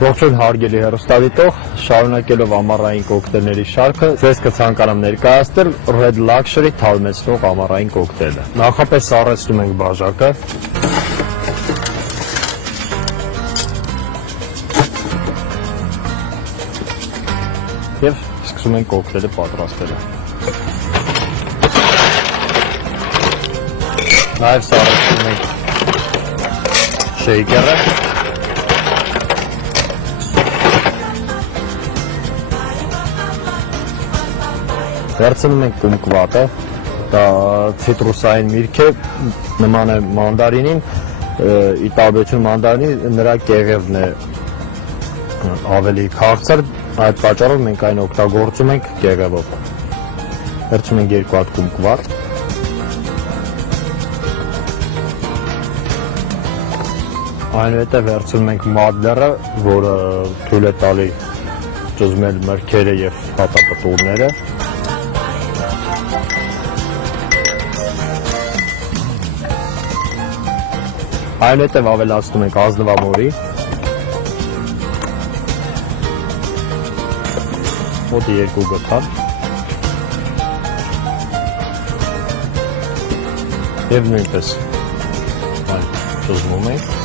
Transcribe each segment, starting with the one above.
Ողջույն հարգելի հեռուստադիտող, շարունակելով ամառային կոկտեյլների շարքը, ձեզ կցանկանամ ներկայացնել Red Luxury թարմեցնող ամառային կոկտեյլը։ Նախապես սառեցնում ենք բաժակը։ Եվ սկսում ենք կոկտեյլը պատրաստելը։ Նաև սառեցնում ենք շեյքերը։ Վերցնում ենք կումկվատը, դա ցիտրուսային միրգ է, նման է մանդարինին, ի տարբերություն մանդարինի նրա կեղևն է ավելի քաղցր, այդ պատճառով մենք այն օգտագործում ենք կեղևով։ Վերցնում ենք 2 հատ կումկվատ։ Այնուհետև վերցնում ենք մադլերը, որը թույլ է տալի ճզմել մրգերը եւ հատապտուղները։ Այնուհետև ավելացնում ենք ազնվամորի, մոտ 2 գթան և նույնպես այն ճզմում ենք։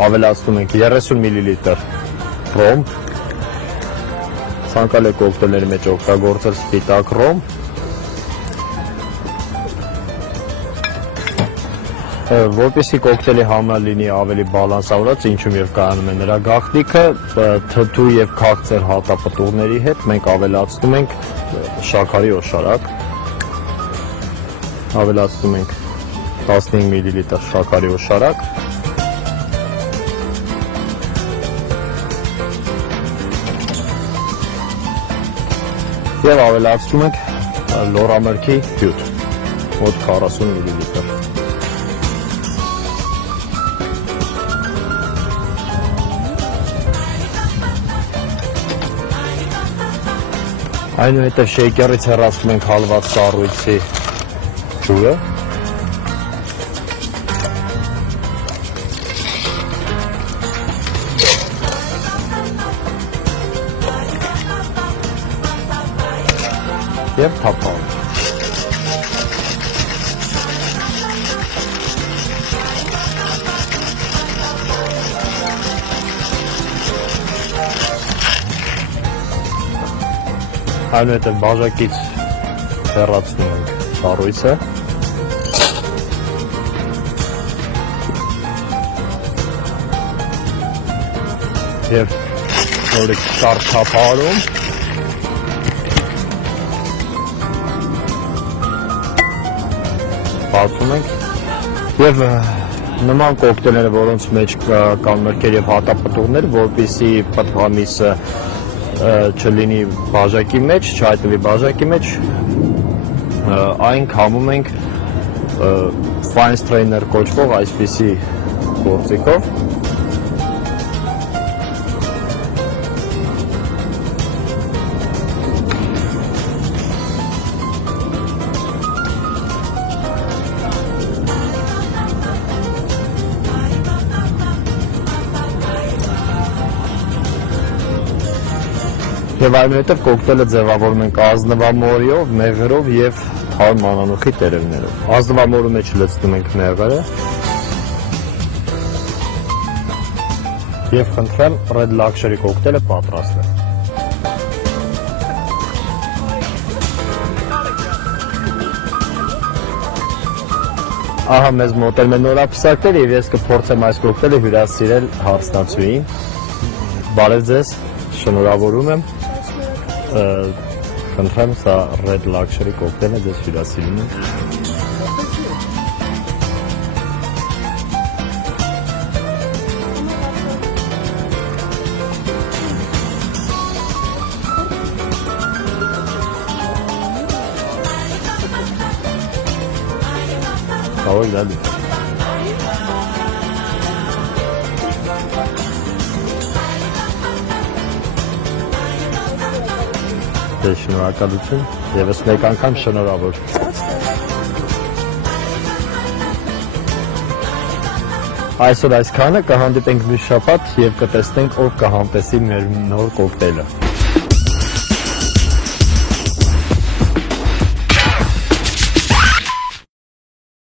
Ավելացնում ենք 30 մլ ռոմ, ցանկալի կոկտեյլների մեջ օգտագործել սպիտակ ռոմ, որպեսզի կոկտեյլի համը լինի ավելի բալանսավորված, ինչում եւ կայանում է նրա գաղտնիքը, թթու եւ քաղցր հատապտուղների հետ մենք ավելացնում ենք շաքարի օշարակ, ավելացնում ենք 15 մլ շաքարի օշարակ, և ավելացնում ենք լորամրգի հյութ, մոտ 40 մլ։ Այնուհետև շեյքերից հեռացնում ենք հալված սառույցի ջուրը։ Եվ թափանք։ Այնուհետև բաժակից հեռացնում ենք սառույցը։ Եվ նորից կարճ թափահարում։ Բացում ենք եւ նման կոկտեյլները, որոնց մեջ կան մրգեր եւ հատապտուղներ, որպեսզի պտղամիսը չլինի բաժակի մեջ, չհայտնվի բաժակի մեջ, այն քամում ենք fine strainer կոչվող այսպիսի գործիքով։ Եվ այնուհետև կոկտեյլը ձևավորում ենք ազնվամորիով, մեղրով և թարմ մանանուխի տերևներով։ Ազնվամորու մեջ լցնում ենք մեղրը և խնդրեմ Red Luxury կոկտեյլը պատրաստ է։ Ահա մեզ մոտել են նորապսակներ և ես կփորձեմ այս կոկտեյլը հյուրասիրել հարսնացուին։ Բարև ձեզ, շնորհավորում եմ։ Խնդրեմ, սա Red Luxury կոկտեյլը ձեզ հյուրասիրում եմ։ Կարող գալի։ Դե շնորհակալություն, եւս մեկ անգամ շնորհավոր։ Այսօր այսքանը, կհանդիպենք մյուս շաբաթ եւ կտեսնենք ով կհամտեսի մեր նոր կոկտեյլը։